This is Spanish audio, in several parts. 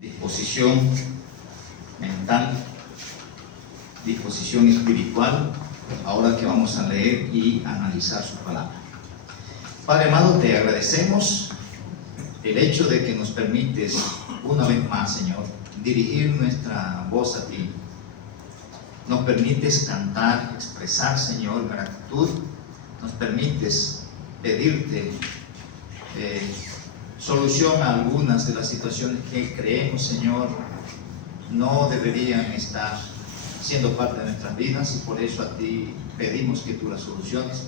disposición mental, disposición espiritual, ahora que vamos a leer y analizar su palabra. Padre amado, te agradecemos el hecho de que nos permites una vez más, Señor, dirigir nuestra voz a ti. Nos permites cantar, expresar, Señor, gratitud. Nos permites pedirte solución a algunas de las situaciones que creemos, Señor, no deberían estar siendo parte de nuestras vidas, y por eso a ti pedimos que tú las soluciones.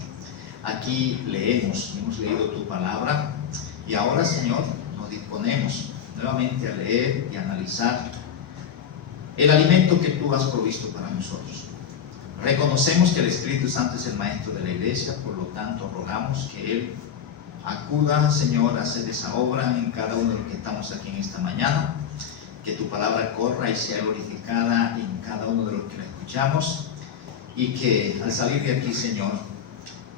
Aquí hemos leído tu palabra, y ahora, Señor, nos disponemos nuevamente a leer y analizar el alimento que tú has provisto para nosotros. Reconocemos que el Espíritu Santo es el maestro de la iglesia, por lo tanto rogamos que Él acuda, Señor, a hacer esa obra en cada uno de los que estamos aquí en esta mañana, que tu palabra corra y sea glorificada en cada uno de los que la escuchamos, y que al salir de aquí, Señor,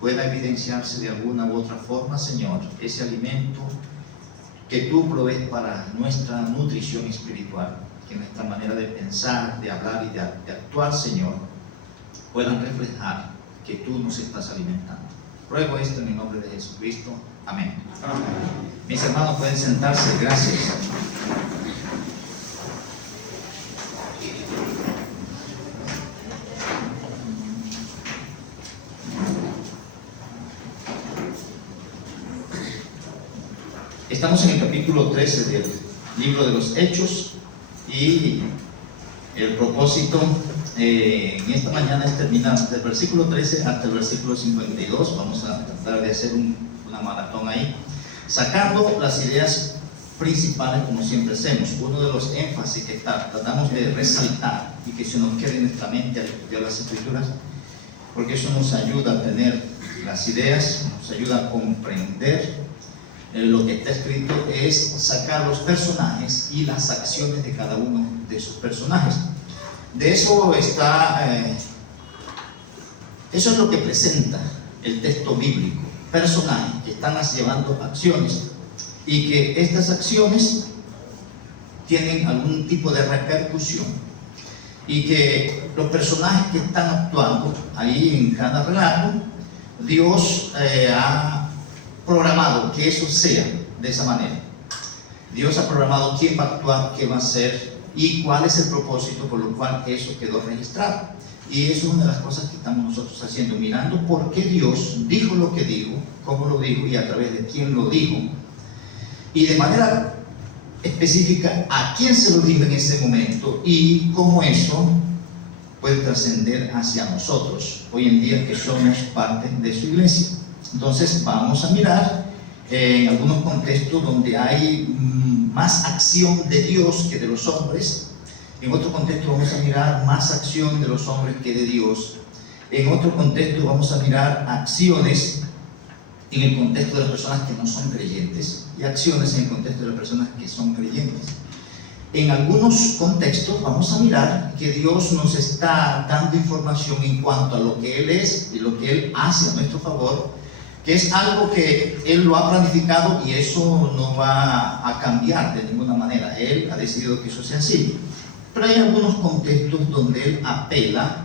pueda evidenciarse de alguna u otra forma, Señor, ese alimento que tú provees para nuestra nutrición espiritual, que nuestra manera de pensar, de hablar y de actuar, Señor, puedan reflejar que tú nos estás alimentando. Ruego esto en el nombre de Jesucristo. Amén. Amén. Mis hermanos pueden sentarse. Gracias. Estamos en el capítulo 13 del libro de los Hechos, y el propósito en esta mañana es terminar del versículo 13 hasta el versículo 52. Vamos a tratar de hacer una maratón ahí, sacando las ideas principales como siempre hacemos. Uno de los énfasis que tratamos de resaltar y que se nos quede en nuestra mente al estudiar las Escrituras, porque eso nos ayuda a tener las ideas, nos ayuda a comprender lo que está escrito, es sacar los personajes y las acciones de cada uno de esos personajes. De eso eso es lo que presenta el texto bíblico: personajes que están llevando acciones, y que estas acciones tienen algún tipo de repercusión, y que los personajes que están actuando ahí en cada relato, Dios ha programado que eso sea de esa manera. Dios ha programado quién va a actuar, qué va a hacer y cuál es el propósito por lo cual eso quedó registrado. Y eso es una de las cosas que estamos nosotros haciendo, mirando por qué Dios dijo lo que dijo, cómo lo dijo y a través de quién lo dijo, y de manera específica a quién se lo dijo en ese momento, y cómo eso puede trascender hacia nosotros hoy en día que somos parte de su iglesia. Entonces vamos a mirar en algunos contextos donde hay más acción de Dios que de los hombres. En otro contexto vamos a mirar más acción de los hombres que de Dios. En otro contexto vamos a mirar acciones en el contexto de las personas que no son creyentes, y acciones en el contexto de las personas que son creyentes. En algunos contextos vamos a mirar que Dios nos está dando información en cuanto a lo que Él es y lo que Él hace a nuestro favor, que es algo que Él lo ha planificado, y eso no va a cambiar de ninguna manera. Él ha decidido que eso sea así. Pero hay algunos contextos donde Él apela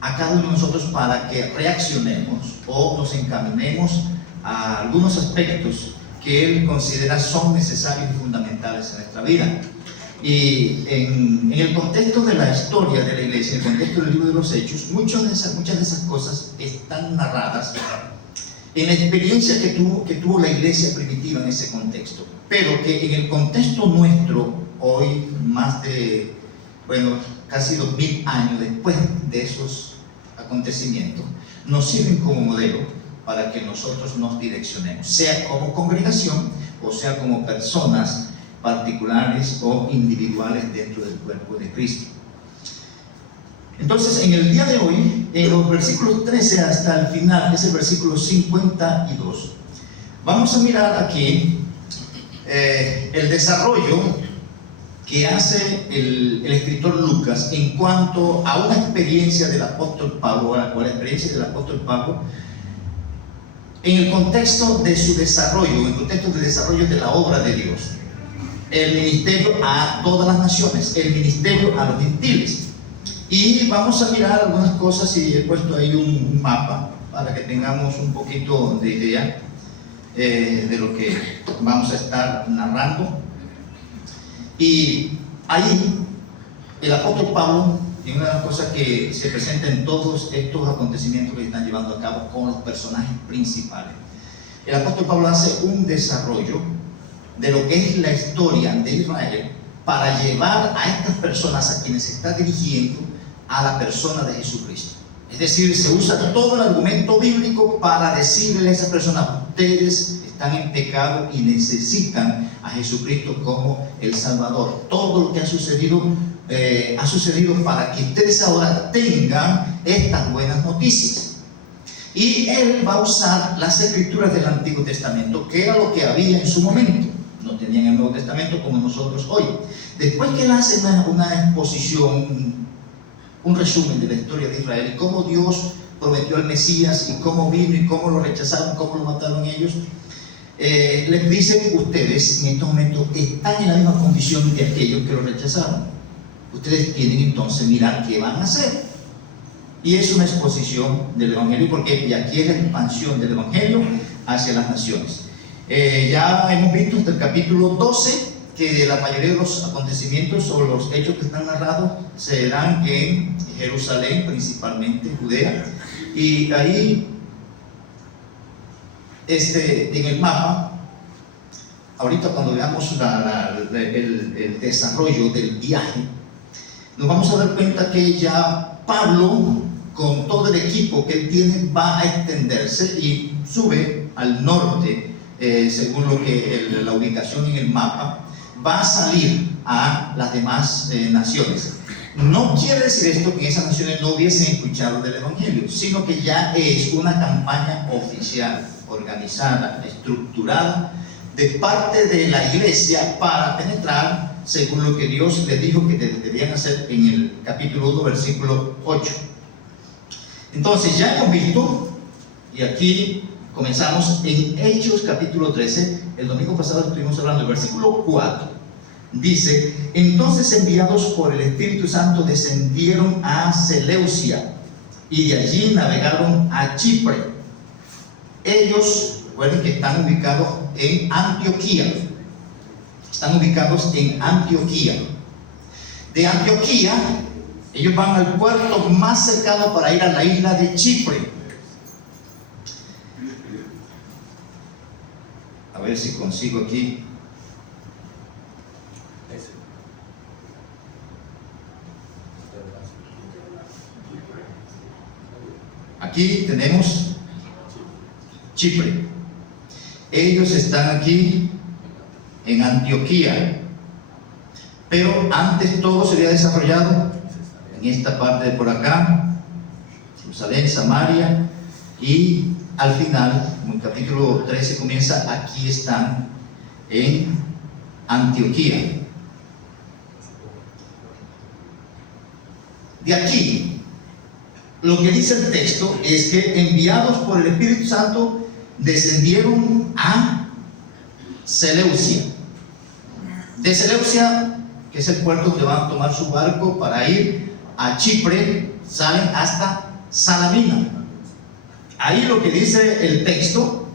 a cada uno de nosotros para que reaccionemos o nos encaminemos a algunos aspectos que Él considera son necesarios y fundamentales en nuestra vida. Y en el contexto de la historia de la iglesia, en el contexto del libro de los Hechos, muchas de esas cosas están narradas en la experiencia que tuvo la iglesia primitiva en ese contexto, pero que en el contexto nuestro, hoy, más de, casi 2000 años después de esos acontecimientos, nos sirven como modelo para que nosotros nos direccionemos, sea como congregación o sea como personas particulares o individuales dentro del cuerpo de Cristo. Entonces, en el día de hoy, en los versículos 13 hasta el final, que es el versículo 52, vamos a mirar aquí el desarrollo que hace el escritor Lucas en cuanto a una experiencia del apóstol Pablo, o la experiencia del apóstol Pablo en el contexto de su desarrollo, en el contexto del desarrollo de la obra de Dios. el ministerio a todas las naciones, el ministerio a los gentiles. Y vamos a mirar algunas cosas y he puesto ahí un mapa para que tengamos un poquito de idea de lo que vamos a estar narrando. Y ahí el apóstol Pablo tiene una cosa que se presenta en todos estos acontecimientos que se están llevando a cabo con los personajes principales. El apóstol Pablo hace un desarrollo de lo que es la historia de Israel para llevar a estas personas a quienes se está dirigiendo a la persona de Jesucristo. Es decir, se usa todo el argumento bíblico para decirle a esas personas: ustedes están en pecado y necesitan a Jesucristo como el Salvador. Todo lo que ha sucedido para que ustedes ahora tengan estas buenas noticias. Y él va a usar las escrituras del Antiguo Testamento, que era lo que había en su momento. No tenían el Nuevo Testamento como nosotros hoy. Después que él hace una exposición, un resumen de la historia de Israel y cómo Dios prometió al Mesías y cómo vino y cómo lo rechazaron, cómo lo mataron ellos, les dicen: ustedes en estos momentos están en la misma condición de aquellos que lo rechazaron. Ustedes tienen entonces mirar qué van a hacer. Y es una exposición del Evangelio, porque y aquí es la expansión del Evangelio hacia las naciones. Ya hemos visto hasta el capítulo 12 que la mayoría de los acontecimientos o los hechos que están narrados se dan en Jerusalén, principalmente Judea. Y ahí en el mapa, ahorita cuando veamos el desarrollo del viaje, nos vamos a dar cuenta que ya Pablo, con todo el equipo que él tiene, va a extenderse y sube al norte, según lo que la ubicación en el mapa, va a salir a las demás naciones. No quiere decir esto que en esas naciones no hubiesen escuchado del Evangelio, sino que ya es una campaña oficial, organizada, estructurada, de parte de la iglesia para penetrar según lo que Dios les dijo que debían hacer en el capítulo 1, versículo 8. Entonces ya hemos visto, y aquí comenzamos en Hechos capítulo 13. El domingo pasado estuvimos hablando del versículo 4. Dice: entonces, enviados por el Espíritu Santo, descendieron a Seleucia y de allí navegaron a Chipre. Ellos, recuerden que están ubicados en Antioquía. De Antioquía, ellos van al puerto más cercano para ir a la isla de Chipre. A ver si consigo aquí. Aquí tenemos Chipre. Ellos están aquí en Antioquía, pero antes todo se había desarrollado en esta parte de por acá, Jerusalén, Samaria, y al final, en el capítulo 13 comienza: aquí están en Antioquía. De aquí, lo que dice el texto es que enviados por el Espíritu Santo descendieron a Seleucia. De Seleucia, que es el puerto donde van a tomar su barco para ir a Chipre, salen hasta Salamina. Ahí lo que dice el texto,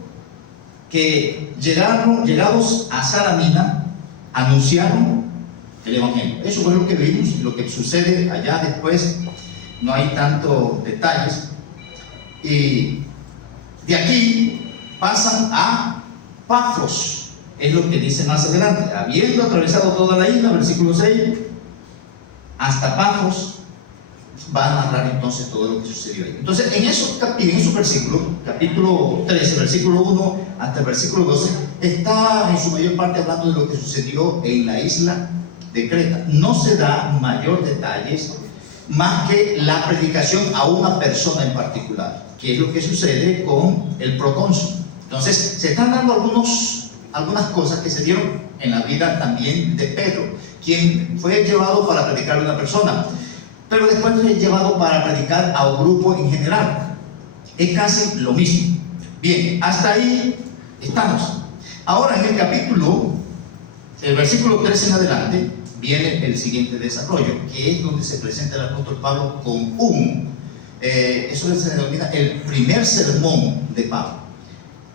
que llegados a Salamina, anunciaron el Evangelio. Eso fue lo que vimos, y lo que sucede allá después no hay tantos detalles. Y de aquí pasan a Pafos. Es lo que dice más adelante: habiendo atravesado toda la isla, versículo 6, hasta Pafos, va a narrar entonces todo lo que sucedió ahí. Entonces, en esos versículos, capítulo 13, versículo 1 hasta el versículo 12, está en su mayor parte hablando de lo que sucedió en la isla de Creta. No se da mayor detalles más que la predicación a una persona en particular, que es lo que sucede con el procónsul. Entonces, se están dando algunas cosas que se dieron en la vida también de Pedro, quien fue llevado para predicar a una persona, pero después fue llevado para predicar a un grupo en general. Es casi lo mismo. Bien, hasta ahí estamos. Ahora en el capítulo el versículo 13 en adelante viene el siguiente desarrollo, que es donde se presenta el apóstol Pablo con eso se denomina el primer sermón de Pablo.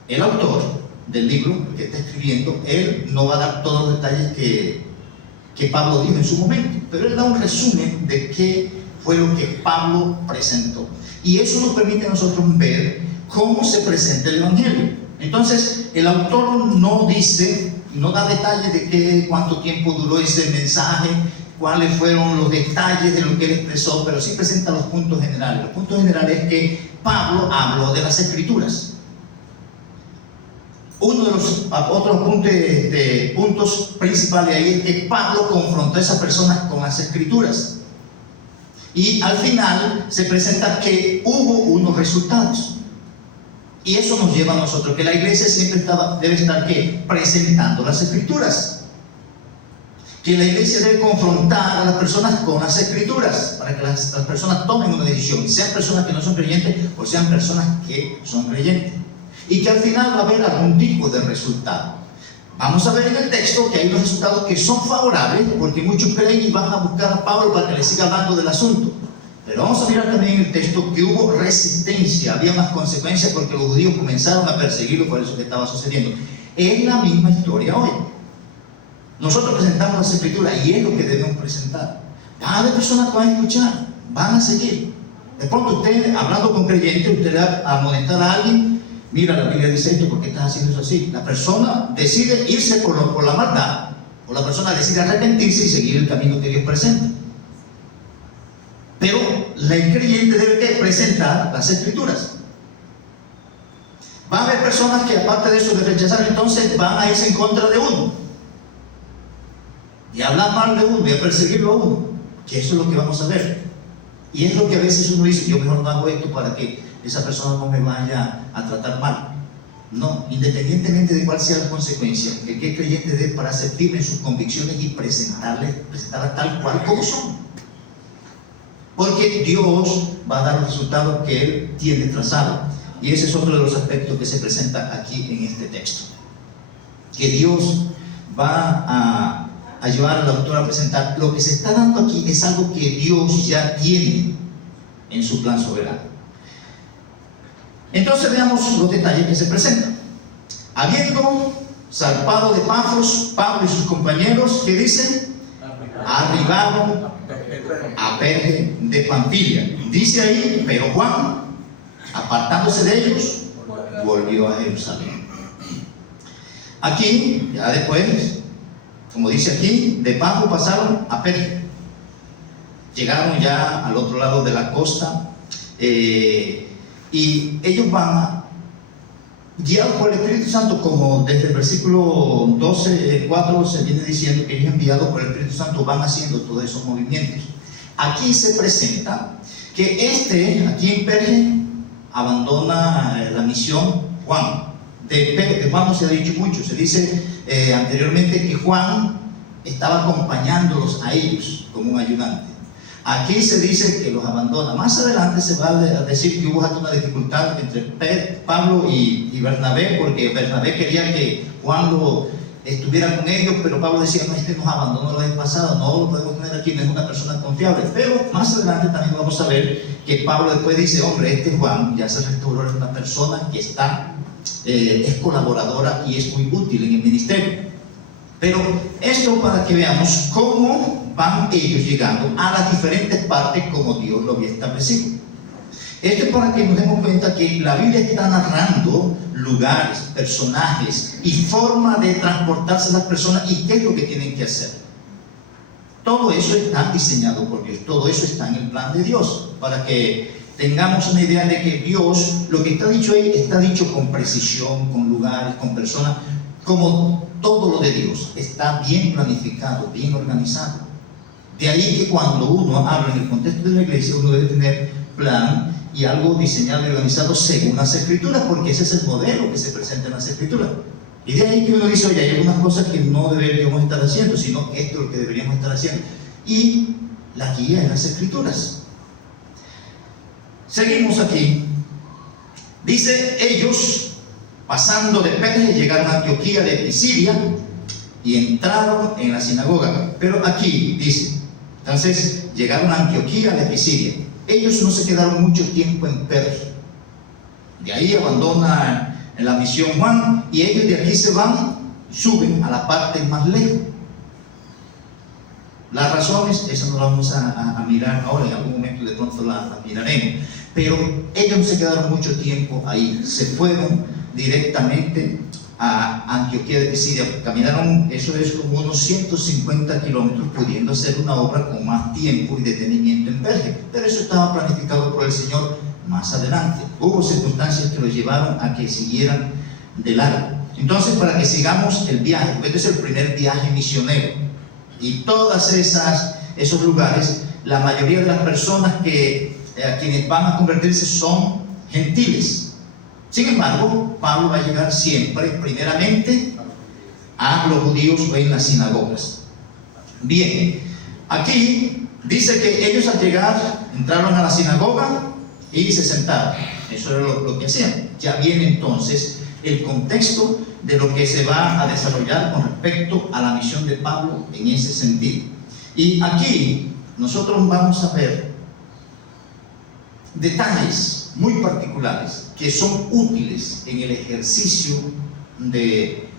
El autor del libro que está escribiendo, él no va a dar todos los detalles que Pablo dijo en su momento, pero él da un resumen de qué fue lo que Pablo presentó. Y eso nos permite a nosotros ver cómo se presenta el Evangelio. Entonces, el autor no dice, no da detalles de cuánto tiempo duró ese mensaje, cuáles fueron los detalles de lo que él expresó, pero sí presenta los puntos generales. Los puntos generales es que Pablo habló de las Escrituras. Uno de los otros puntos principales ahí es que Pablo confrontó a esas personas con las Escrituras. Y al final se presenta que hubo unos resultados. Y eso nos lleva a nosotros, que la iglesia siempre debe estar presentando las Escrituras. Que la iglesia debe confrontar a las personas con las Escrituras, para que las personas tomen una decisión, sean personas que no son creyentes o sean personas que son creyentes. Y que al final va a haber algún tipo de resultado. Vamos a ver en el texto que hay unos resultados que son favorables, porque muchos creen y van a buscar a Pablo para que les siga hablando del asunto. Pero vamos a mirar también en el texto que hubo resistencia, había unas consecuencias porque los judíos comenzaron a perseguirlo por eso que estaba sucediendo. Es la misma historia hoy. Nosotros presentamos las Escrituras y es lo que debemos presentar. Van a haber personas que van a escuchar, van a seguir. De pronto usted, hablando con creyentes, usted va a amonestar a alguien. Mira, la Biblia dice esto, ¿por qué estás haciendo eso así? La persona decide irse por la maldad, o la persona decide arrepentirse y seguir el camino que Dios presenta. Pero el creyente debe presentar las Escrituras. Va a haber personas que, aparte de eso, de rechazar, entonces van a irse en contra de uno y hablar mal de uno y a perseguirlo a uno, que eso es lo que vamos a ver. Y es lo que a veces uno dice: yo mejor no hago esto para que esa persona no me vaya a tratar mal. No, independientemente de cuál sea la consecuencia, el que creyente debe para ser firme en sus convicciones y presentarlas tal cual como son. Porque Dios va a dar los resultados que Él tiene trazado. Y ese es otro de los aspectos que se presenta aquí en este texto. Que Dios va a ayudar al autor a presentar. Lo que se está dando aquí es algo que Dios ya tiene en su plan soberano. Entonces veamos los detalles que se presentan. Habiendo zarpado de Pafos, Pablo y sus compañeros, ¿qué dicen? Arribaron a Perge de Panfilia. Dice ahí, pero Juan, apartándose de ellos, volvió a Jerusalén. Aquí, ya después, como dice aquí, de Pafos pasaron a Perge. Llegaron ya al otro lado de la costa, y ellos van guiados por el Espíritu Santo, como desde el versículo 12, 4 se viene diciendo que ellos, enviados por el Espíritu Santo, van haciendo todos esos movimientos. Aquí se presenta que aquí en Perge abandona la misión Juan. De Juan no se ha dicho mucho. Se dice anteriormente que Juan estaba acompañándolos a ellos como un ayudante. Aquí se dice que los abandona. Más adelante se va a decir que hubo una dificultad entre Pablo y Bernabé, porque Bernabé quería que Juan estuviera con ellos, pero Pablo decía: no, nos abandonó la vez pasada, no lo podemos tener aquí, no es una persona confiable. Pero más adelante también vamos a ver que Pablo después dice: hombre, Juan ya se restauró, es una persona que es colaboradora y es muy útil en el ministerio. Pero esto para que veamos cómo van ellos llegando a las diferentes partes como Dios lo había establecido. Esto es para que nos demos cuenta que la Biblia está narrando lugares, personajes y forma de transportarse a las personas y qué es lo que tienen que hacer. Todo eso está diseñado por Dios, todo eso está en el plan de Dios, para que tengamos una idea de que Dios, lo que está dicho ahí, está dicho con precisión, con lugares, con personas, como todo lo de Dios, está bien planificado, bien organizado. De ahí que cuando uno habla en el contexto de la iglesia, uno debe tener plan y algo diseñado y organizado según las Escrituras, porque ese es el modelo que se presenta en las Escrituras. Y de ahí que uno dice: oye, hay algunas cosas que no deberíamos estar haciendo, sino que esto es lo que deberíamos estar haciendo. Y la guía en las Escrituras. Seguimos aquí. Dice: ellos, pasando de Perge, llegaron a Antioquía de Pisidia, y entraron en la sinagoga. Pero aquí dice, entonces llegaron a Antioquía de Pisidia. Ellos no se quedaron mucho tiempo en Perge. De ahí abandonan la misión Juan y ellos de aquí se van, suben a la parte más lejos. Las razones, eso no lo vamos a mirar ahora, en algún momento de pronto la miraremos. Pero ellos no se quedaron mucho tiempo ahí, se fueron directamente a Antioquía de Pisidia. Caminaron, eso es como unos 150 kilómetros, pudiendo hacer una obra con más tiempo y detenimiento en Perge. Pero eso estaba planificado por el Señor más adelante. Hubo circunstancias que los llevaron a que siguieran de largo. Entonces, para que sigamos el viaje, porque este es el primer viaje misionero, y todas esos lugares, la mayoría de las personas a quienes van a convertirse son gentiles. Sin embargo, Pablo va a llegar siempre, primeramente, a los judíos o en las sinagogas. Bien, aquí dice que ellos al llegar entraron a la sinagoga y se sentaron. Eso era lo que hacían. Ya viene entonces el contexto de lo que se va a desarrollar con respecto a la misión de Pablo en ese sentido. Y aquí nosotros vamos a ver detalles muy particulares que son útiles en el ejercicio de,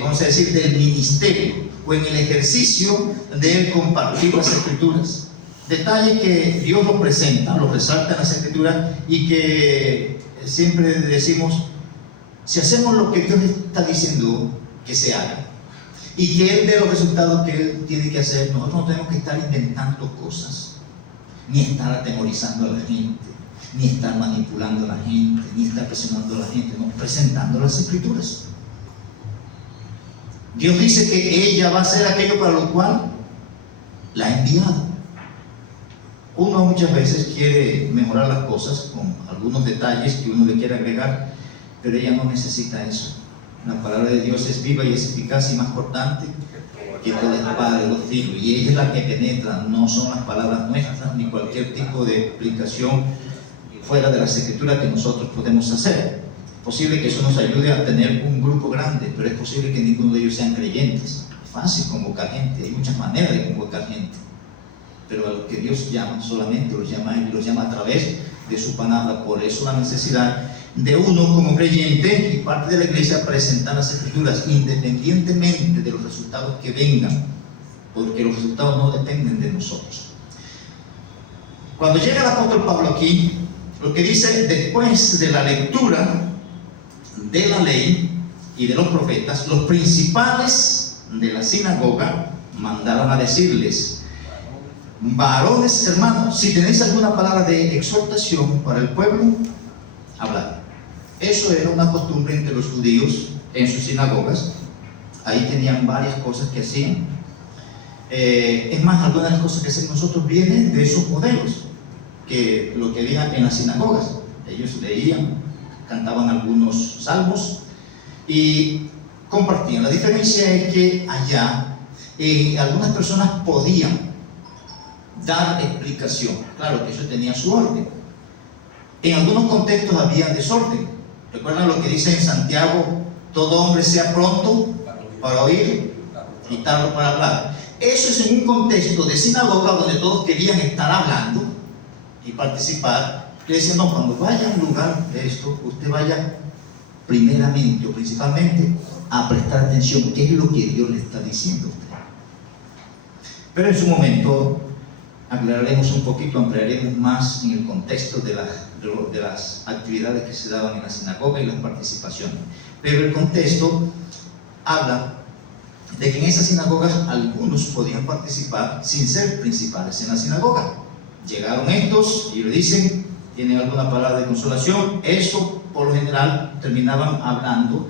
vamos a decir, del ministerio o en el ejercicio de compartir las Escrituras. Detalles que Dios lo presenta, lo resalta en las Escrituras y que siempre decimos, si hacemos lo que Dios está diciendo que se haga y que Él dé los resultados que Él tiene que hacer, nosotros no tenemos que estar inventando cosas, ni estar atemorizando a la gente, ni estar manipulando a la gente, ni estar presionando a la gente, no, presentando las Escrituras. Dios dice que ella va a hacer aquello para lo cual la ha enviado. Uno muchas veces quiere mejorar las cosas con algunos detalles que uno le quiere agregar, pero ella no necesita eso. La palabra de Dios es viva y es eficaz y más cortante que toda espada de dos filos, y ella es la que penetra, no son las palabras nuestras ni cualquier tipo de explicación fuera de las Escrituras que nosotros podemos hacer. Es posible que eso nos ayude a tener un grupo grande, pero es posible que ninguno de ellos sean creyentes. Es fácil convocar gente, hay muchas maneras de convocar gente, pero a los que Dios llama solamente los llama a través de su palabra. Por eso la necesidad de uno como creyente y parte de la iglesia presentar las Escrituras independientemente de los resultados que vengan, porque los resultados no dependen de nosotros. Cuando llega el apóstol Pablo aquí, lo que dice, después de la lectura de la ley y de los profetas, los principales de la sinagoga mandaron a decirles: varones hermanos, si tenéis alguna palabra de exhortación para el pueblo, hablad. Eso era una costumbre entre los judíos en sus sinagogas. Ahí tenían varias cosas que hacían. Es más, algunas de las cosas que hacen nosotros vienen de esos modelos, que lo que había en las sinagogas. Ellos leían, cantaban algunos salmos y compartían. La diferencia es que allá algunas personas podían dar explicación. Claro que eso tenía su orden. En algunos contextos había desorden. ¿Recuerdan lo que dice en Santiago? Todo hombre sea pronto para oír y tardo para hablar. Eso es en un contexto de sinagoga donde todos querían estar hablando y participar. Le decían: no, cuando vaya a un lugar de esto, usted vaya primeramente o principalmente a prestar atención. ¿Qué es lo que Dios le está diciendo a usted? Pero en su momento aclararemos un poquito, ampliaremos más en el contexto de las actividades que se daban en la sinagoga y las participaciones. Pero el contexto habla de que en esas sinagogas algunos podían participar sin ser principales en la sinagoga. Llegaron estos y le dicen: ¿tienen alguna palabra de consolación? Eso por lo general terminaban hablando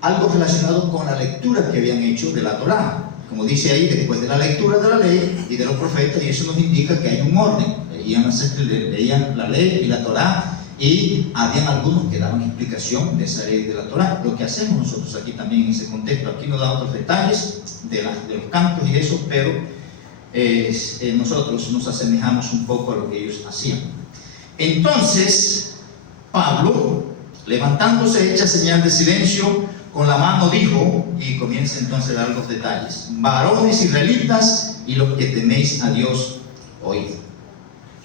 algo relacionado con la lectura que habían hecho de la Torá. Como dice ahí, que después de la lectura de la ley y de los profetas, y eso nos indica que hay un orden. Leían la ley y la Torá, y habían algunos que daban explicación de esa ley de la Torá. Lo que hacemos nosotros aquí también en ese contexto. Aquí nos da otros detalles de los cantos y eso, pero nosotros nos asemejamos un poco a lo que ellos hacían. Entonces Pablo, levantándose, echa señal de silencio, con la mano dijo, y comienza entonces a dar los detalles: varones israelitas y los que teméis a Dios, oíd.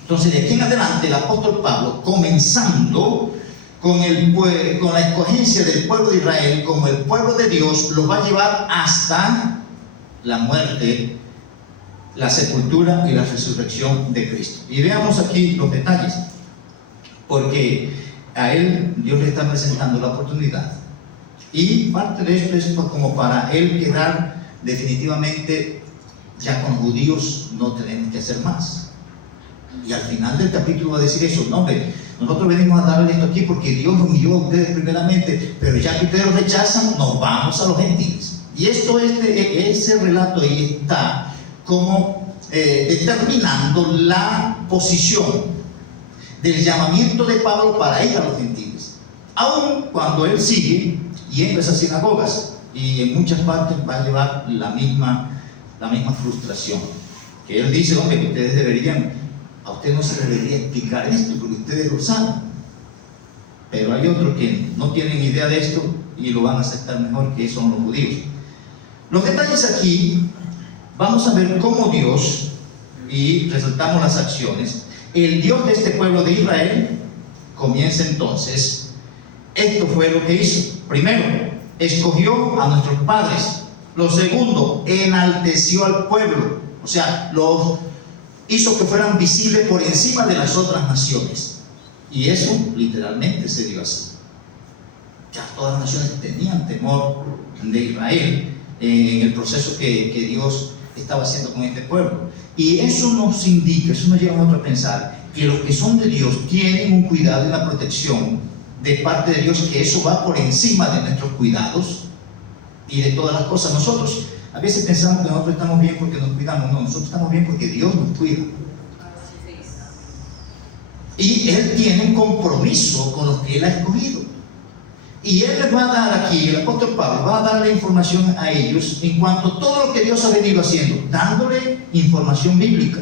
Entonces, de aquí en adelante, el apóstol Pablo, comenzando con la escogencia del pueblo de Israel como el pueblo de Dios, los va a llevar hasta la muerte, la sepultura y la resurrección de Cristo. Y veamos aquí los detalles, porque a él Dios le está presentando la oportunidad, y parte de esto es como para él quedar definitivamente: ya con judíos no tenemos que hacer más. Y al final del capítulo va a decir eso: no, hombre, nosotros venimos a darle esto aquí porque Dios nos envió a ustedes primeramente, pero ya que ustedes lo rechazan, nos vamos a los gentiles. Y esto, ese relato ahí está como determinando la posición del llamamiento de Pablo para ir a los gentiles, aun cuando él sigue yendo a esas sinagogas, y en muchas partes va a llevar la misma frustración, que él dice: hombre, que ustedes deberían, a ustedes no se les debería explicar esto porque ustedes lo saben, pero hay otros que no tienen idea de esto y lo van a aceptar mejor, que son los judíos. Los detalles aquí, vamos a ver cómo Dios, y resaltamos las acciones, el Dios de este pueblo de Israel comienza entonces. Esto fue lo que hizo. Primero, escogió a nuestros padres. Lo segundo, enalteció al pueblo, o sea, los hizo que fueran visibles por encima de las otras naciones. Y eso literalmente se dio así. Ya todas las naciones tenían temor de Israel en el proceso que Dios estaba haciendo con este pueblo. Y eso nos indica, eso nos lleva a nosotros a pensar que los que son de Dios tienen un cuidado y una protección de parte de Dios, que eso va por encima de nuestros cuidados y de todas las cosas. Nosotros a veces pensamos que nosotros estamos bien porque nos cuidamos. No, nosotros estamos bien porque Dios nos cuida. Y Él tiene un compromiso con los que Él ha escogido. Y Él les va a dar aquí, el apóstol Pablo va a darle información a ellos en cuanto a todo lo que Dios ha venido haciendo, dándole información bíblica.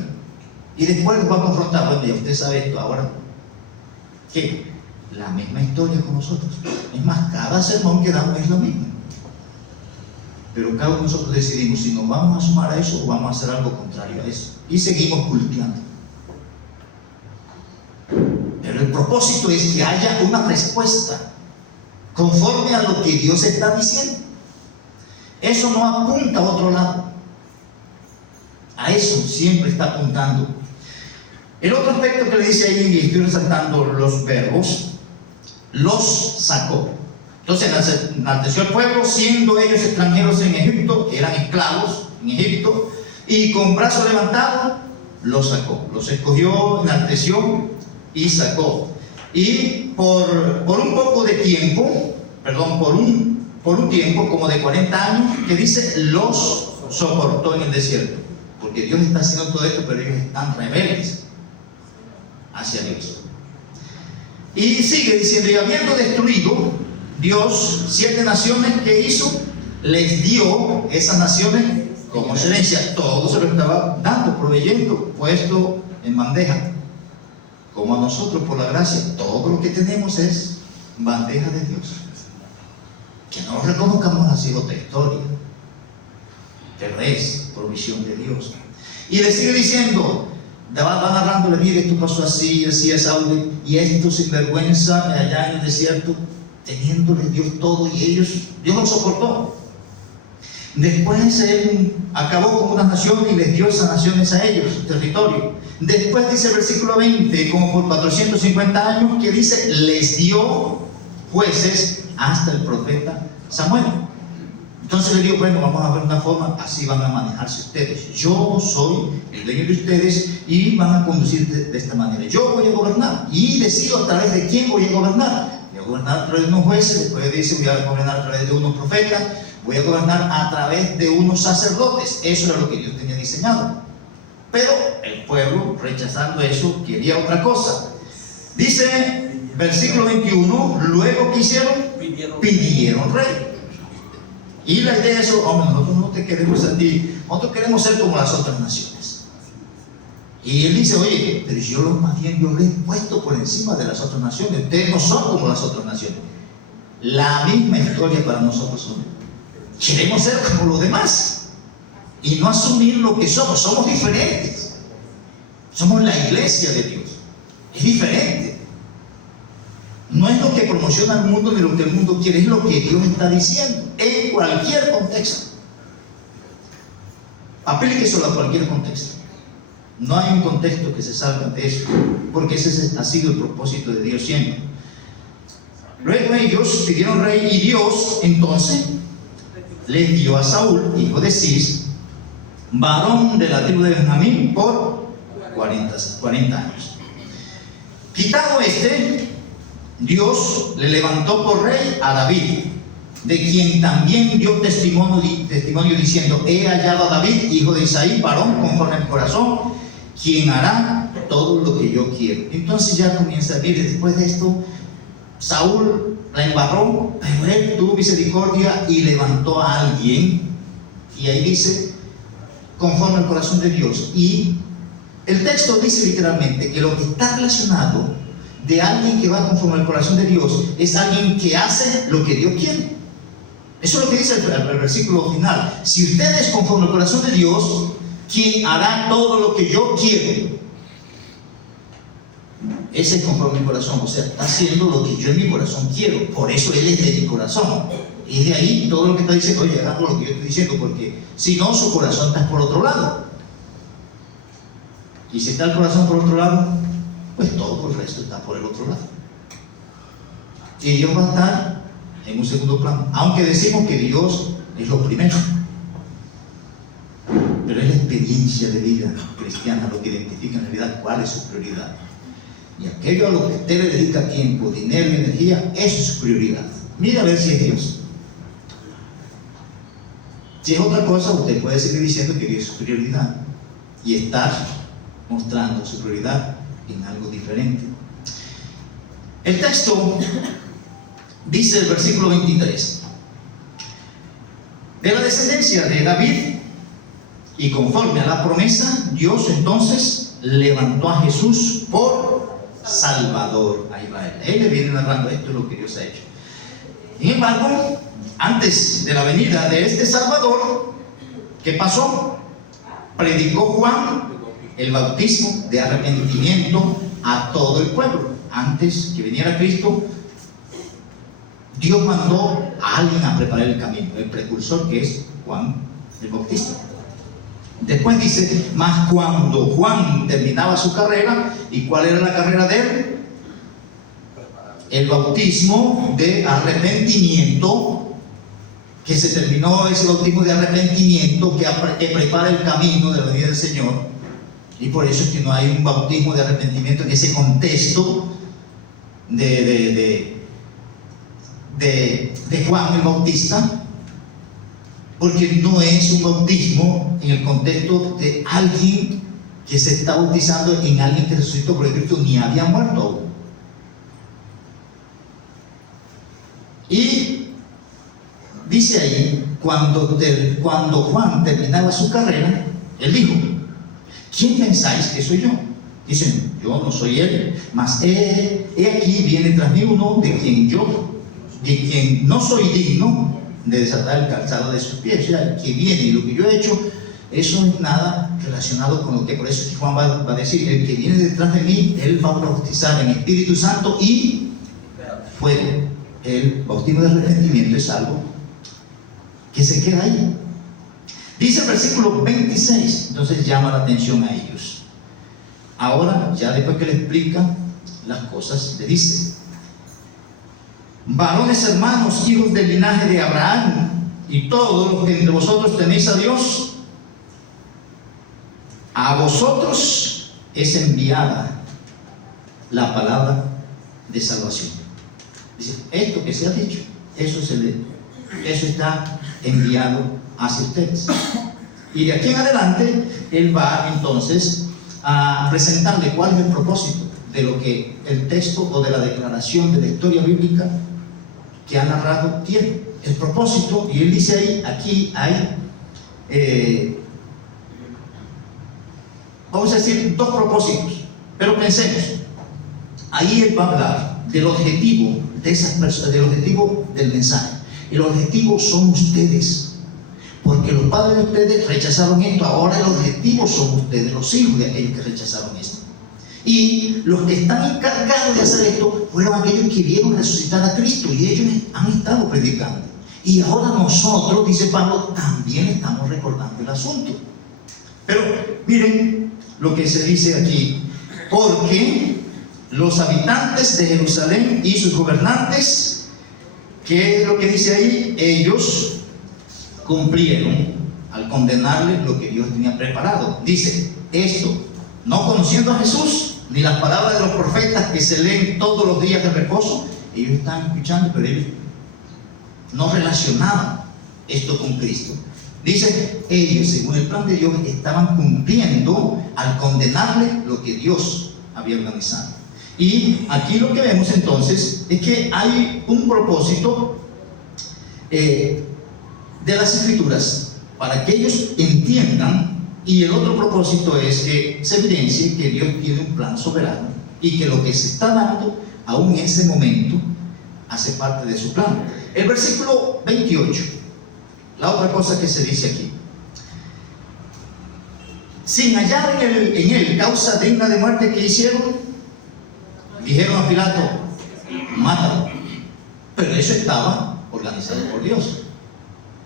Y después los va a confrontar: bueno, ya usted sabe esto, ahora ¿qué? La misma historia con nosotros. Es más, cada sermón que damos es lo mismo. Pero cada uno de nosotros decidimos si nos vamos a sumar a eso o vamos a hacer algo contrario a eso. Y seguimos cultivando. Pero el propósito es que haya una respuesta conforme a lo que Dios está diciendo. Eso no apunta a otro lado. A eso siempre está apuntando. El otro aspecto que le dice ahí, y estoy resaltando los verbos: los sacó. Entonces enalteció al pueblo, siendo ellos extranjeros en Egipto, eran esclavos en Egipto, y con brazo levantado los sacó, los escogió, enalteció y sacó. Y por un poco de tiempo, por un tiempo como de 40 años, que dice, los soportó en el desierto, porque Dios está haciendo todo esto, pero ellos están rebeldes hacia Dios. Y sigue diciendo: y habiendo destruido Dios 7 naciones, que hizo, les dio esas naciones como herencia. Todo se lo estaba dando, proveyendo, puesto en bandeja. Como a nosotros, por la gracia, todo lo que tenemos es bandeja de Dios. Que no lo reconozcamos así otra historia, pero es provisión de Dios. Y le sigue diciendo, va narrándole: mire, esto pasó así, así, así, y esto sinvergüenza allá en el desierto, teniéndole Dios todo, y ellos, Dios los soportó. Después Él acabó con unas naciones y les dio esas naciones a ellos, su territorio. Después dice el versículo 20, como por 450 años, que dice, les dio jueces hasta el profeta Samuel. Entonces le digo: bueno, vamos a ver una forma, así van a manejarse ustedes. Yo soy el dueño de ustedes y van a conducir de esta manera. Yo voy a gobernar y decido a través de quién voy a gobernar. Voy a gobernar a través de unos jueces, después dice: voy a gobernar a través de unos profetas, voy a gobernar a través de unos sacerdotes. Eso era lo que Dios tenía diseñado. Pero el pueblo, rechazando eso, quería otra cosa. Dice, versículo 21, luego que hicieron, pidieron rey. Y la idea es: hombre, nosotros no te queremos a ti, nosotros queremos ser como las otras naciones. Y él dice: oye, pero yo más bien yo les he puesto por encima de las otras naciones, ustedes no son como las otras naciones. la misma historia para nosotros hoy. Queremos ser como los demás y no asumir lo que somos. Somos diferentes. Somos la iglesia de Dios. Es diferente. No es lo que promociona el mundo ni lo que el mundo quiere, es lo que Dios está diciendo en cualquier contexto. Aplíqueselo a cualquier contexto. No hay un contexto que se salga de eso, porque ese ha sido el propósito de Dios siempre. Luego ellos pidieron rey y Dios entonces les dio a Saúl, hijo de Cis, varón de la tribu de Benjamín, por 40 años. Quitado Dios le levantó por rey a David, de quien también dio testimonio diciendo: he hallado a David, hijo de Isaí, varón conforme a mi corazón, quien hará todo lo que yo quiero. Entonces ya comienza a ver, después de esto, Saúl la embarró, pero él tuvo misericordia y levantó a alguien, y ahí dice, conforme al corazón de Dios. Y el texto dice literalmente que lo que está relacionado de alguien que va conforme al corazón de Dios es alguien que hace lo que Dios quiere. Eso es lo que dice el versículo final. Si ustedes conforme al corazón de Dios, quien hará todo lo que yo quiero. Ese es conforme a mi corazón, o sea, está haciendo lo que yo en mi corazón quiero. Por eso Él es de mi corazón. Y de ahí todo lo que está diciendo: oye, haga lo que yo estoy diciendo, porque si no, su corazón está por otro lado. Y si está el corazón por otro lado, pues todo el resto está por el otro lado. Y Dios va a estar en un segundo plano, aunque decimos que Dios es lo primero, pero es la experiencia de vida cristiana lo que identifica en realidad cuál es su prioridad. Y aquello a lo que usted le dedica tiempo, dinero y energía, eso es su prioridad. Mira a ver si es Dios. Si es otra cosa, usted puede seguir diciendo que Dios es su prioridad y estar mostrando su prioridad en algo diferente. El texto dice, el versículo 23: de la descendencia de David, y conforme a la promesa, Dios entonces levantó a Jesús por Salvador a Israel. Él le viene narrando: esto es lo que Dios ha hecho. Sin embargo, antes de la venida de este Salvador, ¿qué pasó? Predicó Juan el bautismo de arrepentimiento a todo el pueblo. Antes que viniera Cristo, Dios mandó a alguien a preparar el camino, el precursor, que es Juan el Bautista. Después dice: mas cuando Juan terminaba su carrera, ¿y cuál era la carrera de él? El bautismo de arrepentimiento, que se terminó ese bautismo de arrepentimiento que prepara el camino de la venida del Señor. Y por eso es que no hay un bautismo de arrepentimiento en ese contexto de Juan el Bautista, porque no es un bautismo en el contexto de alguien que se está bautizando en alguien que resucitó, porque Cristo ni había muerto aún. Y dice ahí, cuando Juan terminaba su carrera, él dijo: ¿quién pensáis que soy yo? Dicen: yo no soy él, mas he aquí viene tras mí uno de quien no soy digno de desatar el calzado de sus pies. O sea, el que viene y lo que yo he hecho, eso no es nada relacionado con lo que, por eso es que Juan va a decir: el que viene detrás de mí, él va a bautizar en Espíritu Santo y fuego. El bautismo de arrepentimiento es algo que se queda ahí. Dice el versículo 26, entonces llama la atención a ellos. Ahora, ya después que le explica las cosas, le dice: varones hermanos, hijos del linaje de Abraham, y todos los que entre vosotros tenéis a Dios, a vosotros es enviada la palabra de salvación. Dice: esto que se ha dicho, eso está enviado hacia ustedes. Y de aquí en adelante, él va entonces a presentarle cuál es el propósito de lo que el texto o de la declaración de la historia bíblica que ha narrado tiene. El propósito, y él dice ahí, aquí hay, vamos a decir, dos propósitos, pero pensemos, ahí él va a hablar del objetivo de esas personas, del objetivo del mensaje. El objetivo son ustedes. Porque los padres de ustedes rechazaron esto, ahora el objetivo son ustedes, los hijos de aquellos que rechazaron esto. Y los que están encargados de hacer esto fueron aquellos que vieron resucitar a Cristo y ellos han estado predicando. Y ahora nosotros, dice Pablo, también estamos recordando el asunto. Pero miren lo que se dice aquí. Porque los habitantes de Jerusalén y sus gobernantes, ¿qué es lo que dice ahí? Ellos cumplieron al condenarle lo que Dios tenía preparado. Dice esto, no conociendo a Jesús ni las palabras de los profetas que se leen todos los días de reposo, ellos estaban escuchando, pero ellos no relacionaban esto con Cristo. Dice, ellos, según el plan de Dios, estaban cumpliendo al condenarle lo que Dios había organizado. Y aquí lo que vemos entonces es que hay un propósito de las Escrituras para que ellos entiendan, y el otro propósito es que se evidencie que Dios tiene un plan soberano y que lo que se está dando aún en ese momento hace parte de su plan. El versículo 28, la otra cosa que se dice aquí: sin hallar en él causa digna de muerte, que hicieron, dijeron a Pilato, mátalo. Pero eso estaba organizado por Dios.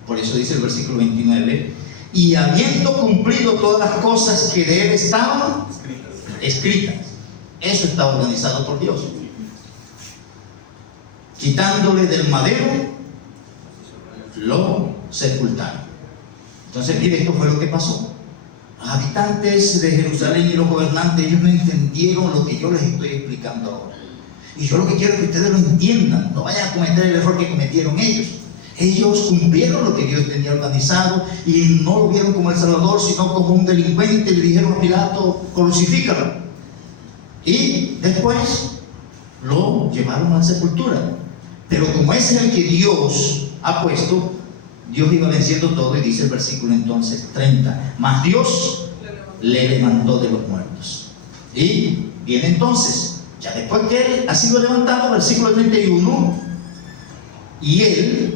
Por eso dice el versículo 29, y habiendo cumplido todas las cosas que de él estaban escritas. Eso estaba organizado por Dios. Quitándole del madero, lo sepultaron. Entonces, mire, esto fue lo que pasó. Los habitantes de Jerusalén y los gobernantes, ellos no entendieron lo que yo les estoy explicando ahora. Y yo lo que quiero es que ustedes lo entiendan, no vayan a cometer el error que cometieron ellos. Ellos cumplieron lo que Dios tenía organizado y no lo vieron como el Salvador, sino como un delincuente. Le dijeron a Pilato, crucifícalo. Y después lo llevaron a la sepultura. Pero como ese es el que Dios ha puesto, Dios iba venciendo todo, y dice el versículo entonces 30, mas Dios le levantó de los muertos. Y viene entonces, ya después que él ha sido levantado, versículo 31, y él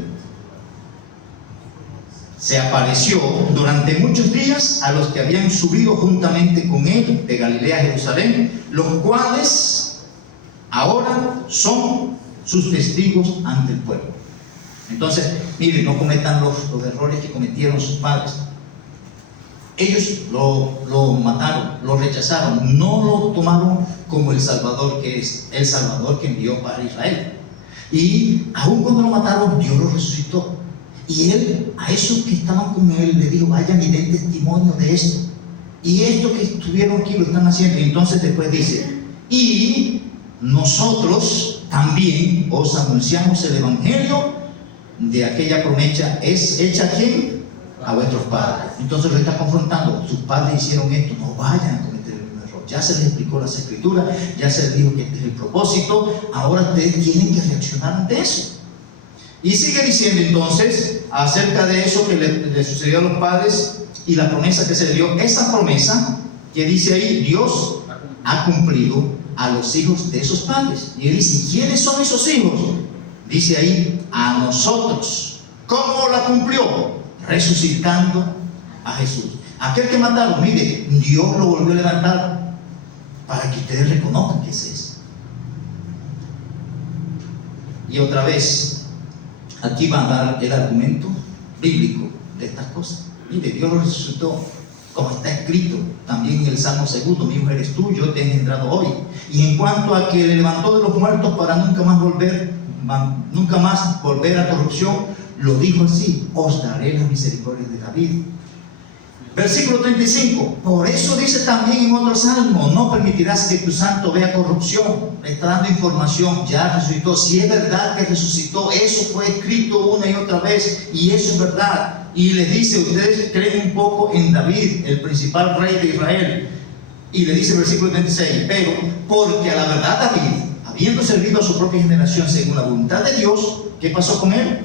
se apareció durante muchos días a los que habían subido juntamente con él de Galilea a Jerusalén, los cuales ahora son sus testigos ante el pueblo. Entonces, miren, no cometan los errores que cometieron sus padres. Ellos lo mataron, lo rechazaron, no lo tomaron como el Salvador que es, el Salvador que envió para Israel. Y aún cuando lo mataron, Dios lo resucitó. Y él, a esos que estaban con él, le dijo, vayan y den testimonio de esto. Y esto que estuvieron aquí lo están haciendo. Y entonces después dice, y nosotros también os anunciamos el evangelio de aquella promesa, es hecha a quién, a vuestros padres. Entonces lo está confrontando, sus padres hicieron esto, no vayan a cometer el mismo error. Ya se les explicó las Escrituras, ya se les dijo que este es el propósito, ahora ustedes tienen que reaccionar ante eso. Y sigue diciendo entonces acerca de eso que le sucedió a los padres y la promesa que se le dio. Esa promesa que dice ahí, Dios ha cumplido a los hijos de esos padres. Y él dice, ¿quiénes son esos hijos? Dice ahí, a nosotros. ¿Cómo la cumplió? Resucitando a Jesús. Aquel que mataron, mire, Dios lo volvió a levantar para que ustedes reconozcan que es ese. Y otra vez, aquí va a dar el argumento bíblico de estas cosas. Mire, Dios lo resucitó, como está escrito también en el Salmo 2, mi hijo eres tú, yo te he engendrado hoy. Y en cuanto a que le levantó de los muertos para nunca más volver a corrupción, lo dijo así, os daré las misericordias de David. Versículo 35, por eso dice también en otro salmo, no permitirás que tu santo vea corrupción. Le está dando información, ya resucitó. Si es verdad que resucitó, eso fue escrito una y otra vez, y eso es verdad. Y les dice, ustedes creen un poco en David, el principal rey de Israel. Y le dice el versículo 36, pero porque a la verdad David, habiendo servido a su propia generación según la voluntad de Dios, ¿qué pasó con él?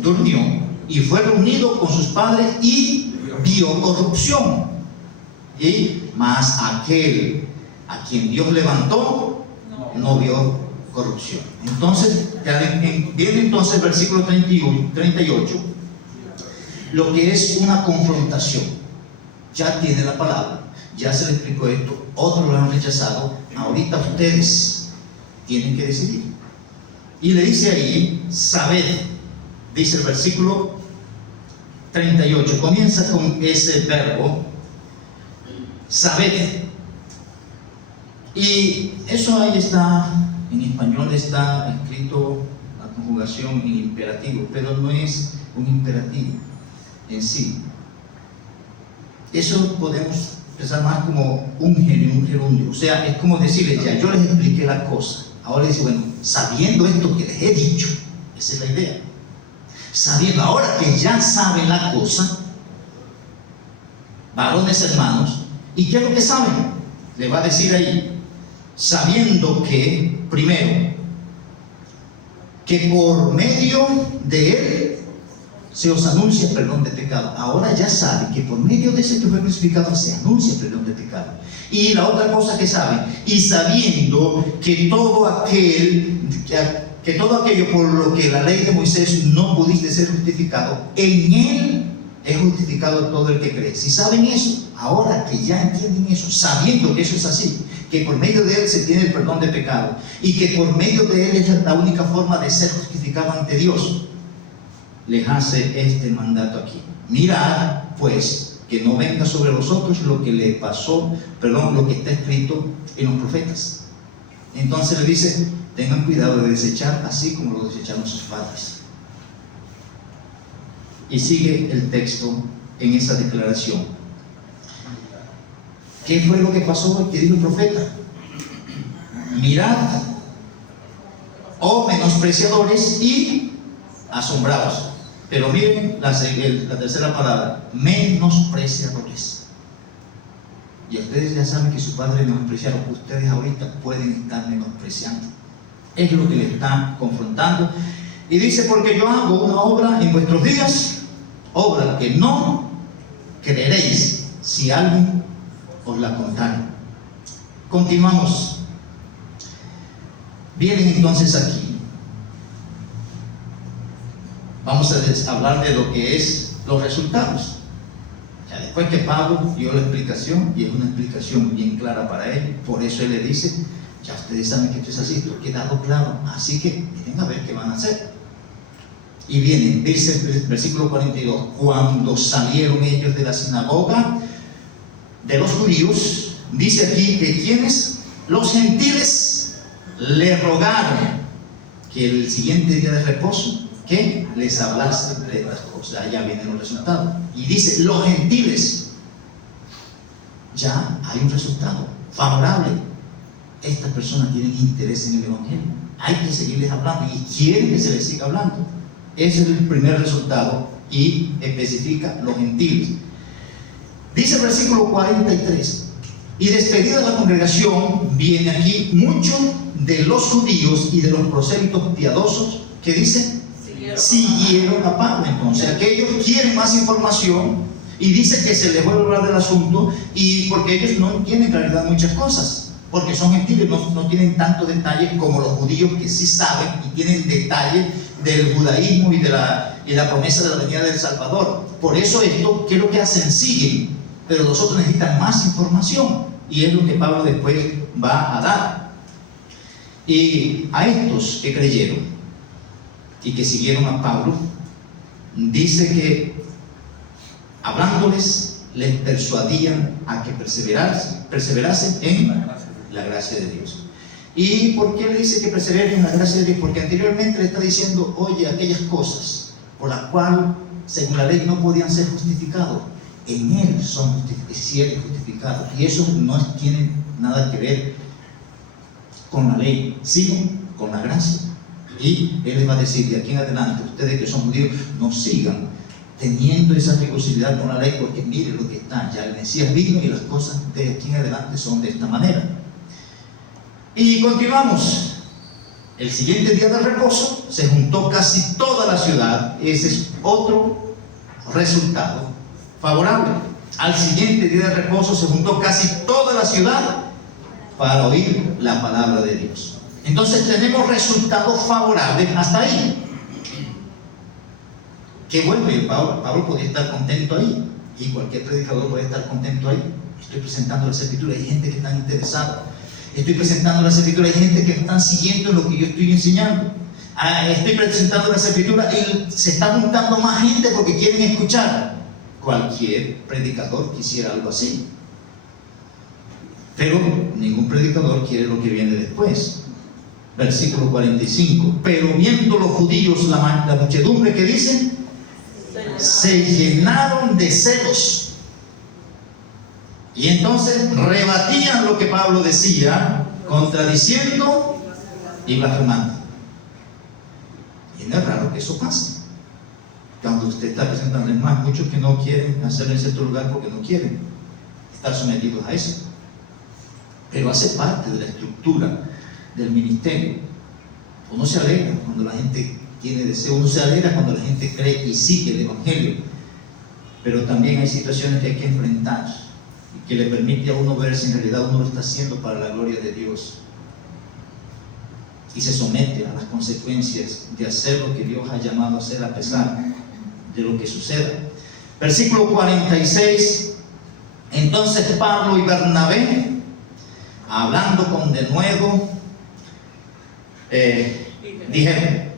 Durmió y fue reunido con sus padres y vio corrupción. Mas aquel a quien Dios levantó no vio corrupción. Entonces, viene entonces el versículo 38, lo que es una confrontación. Ya tiene la palabra, ya se le explicó esto, otros lo han rechazado, ahorita ustedes tienen que decidir. Y le dice ahí, sabed, dice el versículo 38, comienza con ese verbo, sabed. Y eso ahí está, en español está escrito la conjugación en imperativo, pero no es un imperativo en sí. Eso podemos pensar más como un gerundio, o sea, es como decirles, ya yo les expliqué la cosa, ahora dice, bueno, sabiendo esto que les he dicho, esa es la idea, sabiendo, ahora que ya saben la cosa, varones hermanos, ¿y qué es lo que saben? Le va a decir ahí, sabiendo que, primero, que por medio de él se os anuncia perdón de pecado. Ahora ya saben que por medio de ese que fue crucificado se anuncia perdón de pecado. Y la otra cosa que saben, y sabiendo que todo aquello por lo que la ley de Moisés no pudiste ser justificado, en él es justificado todo el que cree. Si saben eso, ahora que ya entienden eso, sabiendo que eso es así, que por medio de él se tiene el perdón de pecado y que por medio de él es la única forma de ser justificado ante Dios, les hace este mandato aquí. Mirad pues que no venga sobre vosotros lo que le pasó, lo que está escrito en los profetas. Entonces le dice, tengan cuidado de desechar así como lo desecharon sus padres. Y sigue el texto en esa declaración. ¿Qué fue lo que pasó? ¿Qué dijo el profeta? Mirad, oh menospreciadores y asombrados. Pero miren la tercera palabra, menospreciadores. Y ustedes ya saben que su padre menospreciaron, ustedes ahorita pueden estar menospreciando. Es lo que le está confrontando. Y dice, porque yo hago una obra en vuestros días, obra que no creeréis si alguien os la contare. Continuamos. Vienen entonces aquí. Vamos a hablar de lo que es los resultados. Ya después que Pablo dio la explicación, y es una explicación bien clara para él, por eso él le dice, ya ustedes saben que esto es así, esto ha quedado claro, así que miren a ver qué van a hacer. Y viene, dice el versículo 42, cuando salieron ellos de la sinagoga de los judíos, dice aquí que quienes, los gentiles, le rogaron que el siguiente día de reposo, que les hablase de estas cosas. Ya vienen los resultados. Y dice, los gentiles, ya hay un resultado favorable. Estas personas tienen interés en el Evangelio. Hay que seguirles hablando y quieren que se les siga hablando. Ese es el primer resultado y especifica los gentiles. Dice el versículo 43, y despedida la congregación, viene aquí muchos de los judíos y de los prosélitos piadosos, que dicen, siguieron a Pablo. Entonces aquellos quieren más información y dice que se les vuelve a hablar del asunto, y porque ellos no tienen claridad en muchas cosas, porque son gentiles, no tienen tanto detalle como los judíos, que sí saben y tienen detalle del judaísmo y de la promesa de la venida del Salvador. Por eso esto, ¿qué es lo que hacen? Siguen, pero los otros necesitan más información, y es lo que Pablo después va a dar. Y a estos que creyeron y que siguieron a Pablo, dice que hablándoles les persuadían a que perseverasen en la gracia de Dios. ¿Y por qué le dice que perseveren en la gracia de Dios? Porque anteriormente le está diciendo, oye, aquellas cosas por las cuales según la ley no podían ser justificados, en él son justificados, y eso no tiene nada que ver con la ley, sino con la gracia. Y él les va a decir, de aquí en adelante, ustedes que son judíos, no sigan teniendo esa rigurosidad con la ley, porque miren lo que está, ya el Mesías vino y las cosas de aquí en adelante son de esta manera. Y continuamos. El siguiente día de reposo se juntó casi toda la ciudad. Ese es otro resultado favorable. Al siguiente día de reposo se juntó casi toda la ciudad para oír la palabra de Dios. Entonces tenemos resultados favorables hasta ahí. Qué bueno, y Pablo podía estar contento ahí, y cualquier predicador puede estar contento ahí. Estoy presentando las Escrituras, hay gente que está interesada. Estoy presentando las Escrituras, hay gente que están siguiendo lo que yo estoy enseñando. Estoy presentando las Escrituras y se está juntando más gente porque quieren escuchar. Cualquier predicador quisiera algo así. Pero ningún predicador quiere lo que viene después. Versículo 45. Pero viendo los judíos la muchedumbre, que dicen, se llenaron de celos. Y entonces rebatían lo que Pablo decía, contradiciendo y blasfemando. Y no es raro que eso pase. Cuando usted está presentando, es más, muchos que no quieren hacerlo en cierto lugar porque no quieren estar sometidos a eso. Pero hace parte de la estructura del ministerio. Uno se alegra cuando la gente tiene deseo, uno se alegra cuando la gente cree y sigue el Evangelio. Pero también hay situaciones que hay que enfrentar y que le permite a uno ver si en realidad uno lo está haciendo para la gloria de Dios. Y se somete a las consecuencias de hacer lo que Dios ha llamado a hacer a pesar de lo que suceda. Versículo 46. Entonces Pablo y Bernabé, hablando con denuedo, dijeron,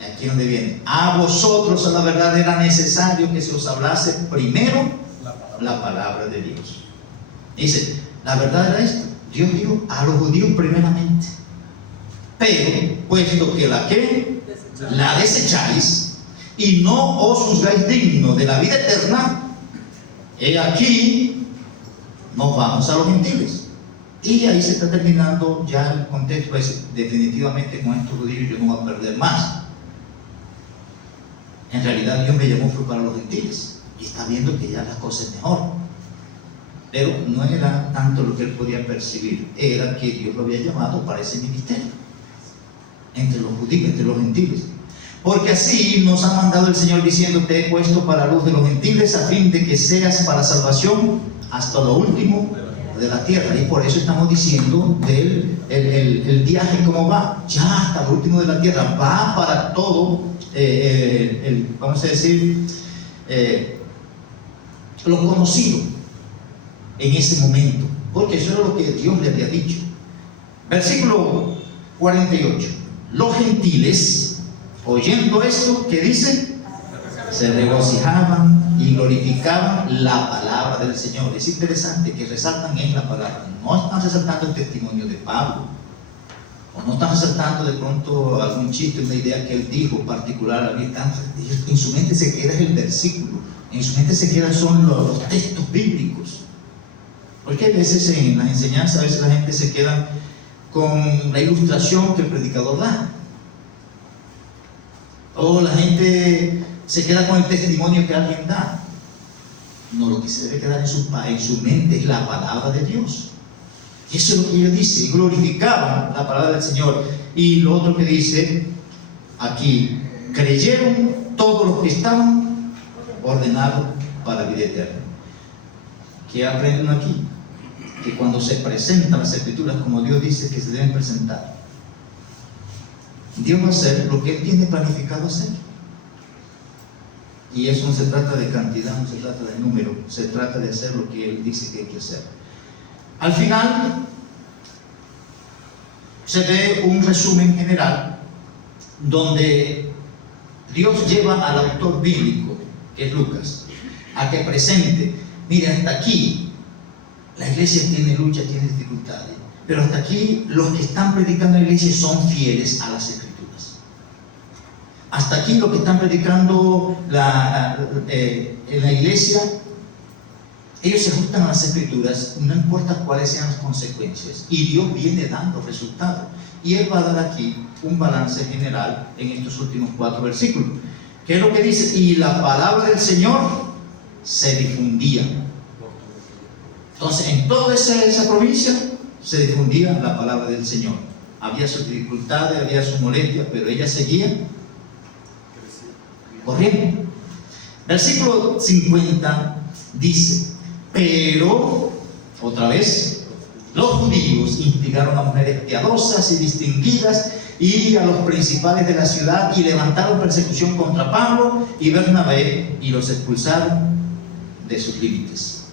aquí donde viene, a vosotros a la verdad era necesario que se os hablase primero la palabra de Dios. Dice, la verdad era esta: Dios dijo a los judíos primeramente, pero puesto que la desecháis y no os juzgáis digno de la vida eterna, he aquí nos vamos a los gentiles. Y ahí se está terminando ya el contexto. Es definitivamente con estos judíos yo no voy a perder más. En realidad Dios me llamó fue para los gentiles y está viendo que ya las cosas es mejor. Pero no era tanto lo que él podía percibir, era que Dios lo había llamado para ese ministerio entre los judíos, entre los gentiles. Porque así nos ha mandado el Señor diciendo: te he puesto para luz de los gentiles, a fin de que seas para salvación hasta lo último de la tierra. Y por eso estamos diciendo del el viaje, cómo va, ya hasta lo último de la tierra, va para todo, vamos a decir, lo conocido en ese momento, porque eso era lo que Dios le había dicho. Versículo 48. Los gentiles, oyendo esto, ¿qué dice? Se regocijaban y glorificaban la palabra del Señor. Es interesante que resaltan en la palabra. No están resaltando el testimonio de Pablo, o no están resaltando de pronto algún chiste, una idea que él dijo particular. En su mente se queda el versículo, en su mente se quedan son los textos bíblicos. Porque a veces en las enseñanzas, a veces la gente se queda con la ilustración que el predicador da, o la gente se queda con el testimonio que alguien da. No, lo que se debe quedar en su mente es la palabra de Dios. Eso es lo que ellos dicen, glorificaban la palabra del Señor. Y lo otro que dice aquí, creyeron todos los que estaban ordenados para vida eterna. ¿Qué aprenden aquí? Que cuando se presentan las Escrituras como Dios dice que se deben presentar, Dios va a hacer lo que Él tiene planificado hacer. Y eso no se trata de cantidad, no se trata de número, se trata de hacer lo que Él dice que hay que hacer. Al final se ve un resumen general donde Dios lleva al autor bíblico, que es Lucas, a que presente: mire, hasta aquí la iglesia tiene lucha, tiene dificultades, pero hasta aquí los que están predicando en la iglesia son fieles a las Escrituras. Hasta aquí los que están predicando en la iglesia, ellos se ajustan a las Escrituras, no importa cuáles sean las consecuencias, y Dios viene dando resultados. Y Él va a dar aquí un balance general en estos últimos 4 versículos. ¿Qué es lo que dice? Y la palabra del Señor se difundía. Entonces, en toda esa provincia se difundía la palabra del Señor. Había sus dificultades, había sus molestias, pero ella seguía corriendo. Versículo 50 dice: pero, otra vez, Los judíos instigaron a mujeres piadosas y distinguidas y a los principales de la ciudad y levantaron persecución contra Pablo y Bernabé y los expulsaron de sus límites.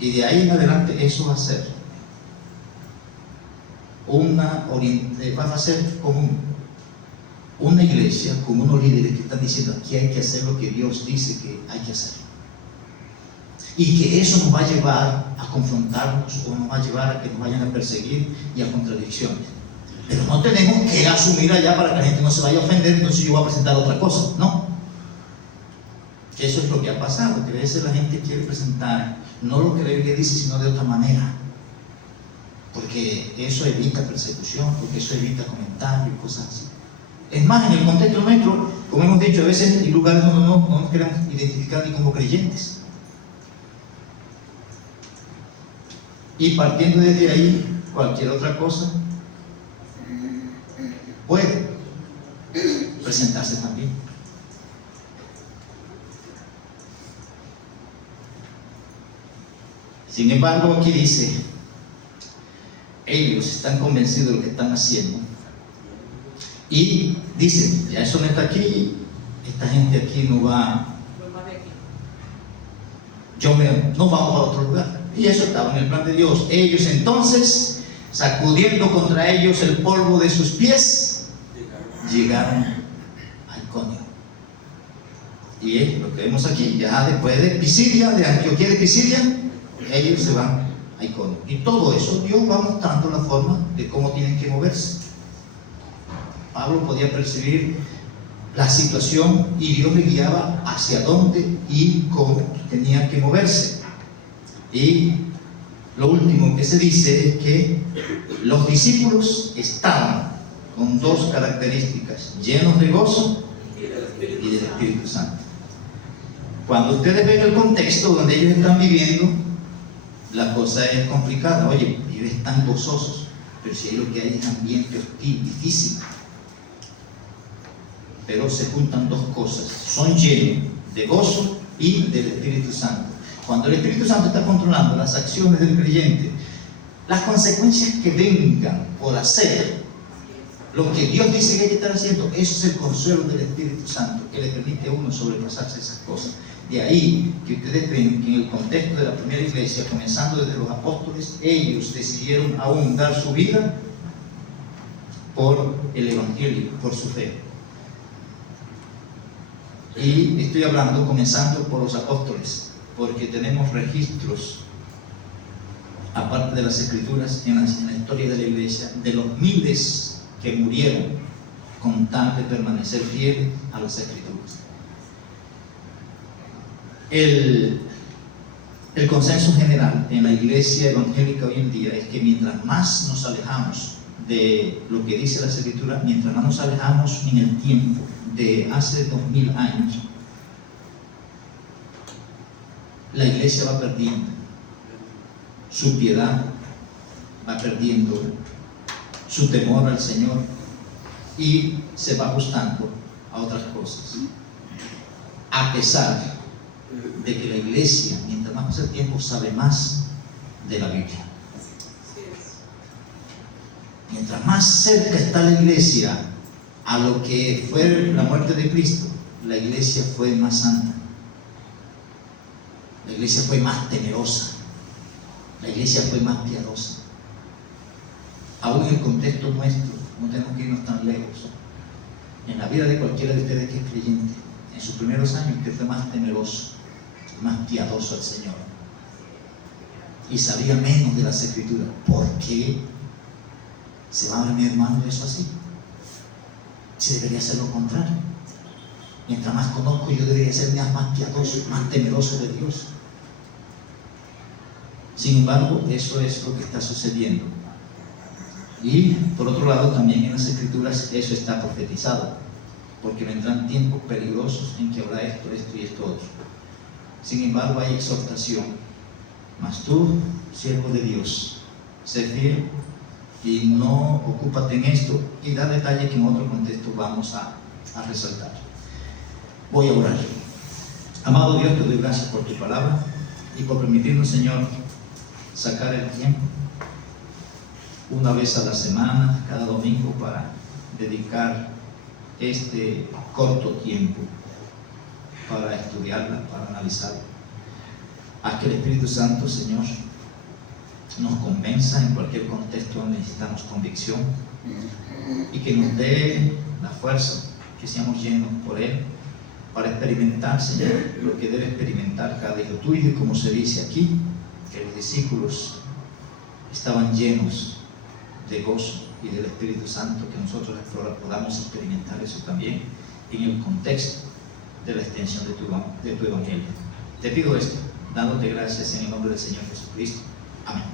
Y de ahí en adelante eso va a ser va a ser como una iglesia con unos líderes que están diciendo: aquí hay que hacer lo que Dios dice que hay que hacer. Y que eso nos va a llevar a confrontarnos o nos va a llevar a que nos vayan a perseguir y a contradicciones. Pero no tenemos que asumir allá para que la gente no se vaya a ofender, entonces yo voy a presentar otra cosa. No. Eso es lo que ha pasado, que a veces la gente quiere presentar no lo que la Biblia dice, sino de otra manera. Porque eso evita persecución, porque eso evita comentarios y cosas así. Es más, en el contexto nuestro, como hemos dicho, a veces hay lugares donde no nos queremos identificar ni como creyentes. Y partiendo desde ahí, cualquier otra cosa puede presentarse también. Sin embargo, aquí dice: ellos están convencidos de lo que están haciendo. Y dicen: ya eso no está aquí, esta gente aquí no va, no vamos para otro lugar. Y eso estaba en el plan de Dios. Ellos entonces, sacudiendo contra ellos el polvo de sus pies, llegaron a Iconio. Y es lo que vemos aquí, ya después de Pisidia, de Antioquía de Pisidia, ellos se van a Iconio. Y todo eso Dios va mostrando la forma de cómo tienen que moverse. Pablo podía percibir la situación y Dios le guiaba hacia dónde y cómo tenía que moverse. Y lo último que se dice es que los discípulos estaban con dos características: llenos de gozo y del Espíritu Santo. Cuando ustedes ven el contexto donde ellos están viviendo, la cosa es complicada. Oye, ellos están gozosos, pero si hay lo que hay es ambiente hostil, difícil. Pero se juntan dos cosas: son llenos de gozo y del Espíritu Santo. Cuando el Espíritu Santo está controlando las acciones del creyente, las consecuencias que vengan por hacer lo que Dios dice que hay que estar haciendo, eso es el consuelo del Espíritu Santo, que le permite a uno sobrepasarse esas cosas. De ahí que ustedes ven que en el contexto de la primera iglesia, comenzando desde los apóstoles, ellos decidieron aún dar su vida por el Evangelio, por su fe. Y estoy hablando comenzando por los apóstoles, porque tenemos registros, aparte de las escrituras, en la historia de la iglesia, de los miles que murieron con tal de permanecer fieles a las escrituras. El consenso general en la iglesia evangélica hoy en día es que mientras más nos alejamos de lo que dice la escritura, mientras más nos alejamos en el tiempo de hace 2000 años, la iglesia va perdiendo su piedad, va perdiendo su temor al Señor y se va ajustando a otras cosas. A pesar de que la iglesia, mientras más pasa el tiempo, sabe más de la Biblia. Mientras más cerca está la iglesia a lo que fue la muerte de Cristo, la iglesia fue más santa. La iglesia fue más temerosa, la iglesia fue más piadosa. Aún en el contexto nuestro, no tenemos que irnos tan lejos. En la vida de cualquiera de ustedes que es creyente, en sus primeros años, usted fue más temeroso, más piadoso al Señor y sabía menos de las escrituras. ¿Por qué se va a ver mi hermano eso así? Si debería ser lo contrario. Mientras más conozco, yo debería ser más piadoso, más temeroso de Dios. Sin embargo, eso es lo que está sucediendo. Y por otro lado, también en las escrituras eso está profetizado, porque vendrán tiempos peligrosos en que habrá esto y esto otro. Sin embargo, hay exhortación. Mas tú, siervo de Dios, sé fiel y no ocúpate en esto, y da detalles que en otro contexto vamos a resaltar. Voy a orar. Amado Dios, te doy gracias por tu palabra y por permitirnos, Señor, sacar el tiempo una vez a la semana, cada domingo, para dedicar este corto tiempo para estudiarla, para analizarla. Haz que el Espíritu Santo, Señor, nos convenza en cualquier contexto donde necesitamos convicción y que nos dé la fuerza, que seamos llenos por Él para experimentar, Señor, lo que debe experimentar cada hijo tuyo. Y como se dice aquí, que los discípulos estaban llenos de gozo y del Espíritu Santo, que nosotros podamos experimentar eso también en el contexto de la extensión de tu Evangelio. Te pido esto, dándote gracias en el nombre del Señor Jesucristo. Amén.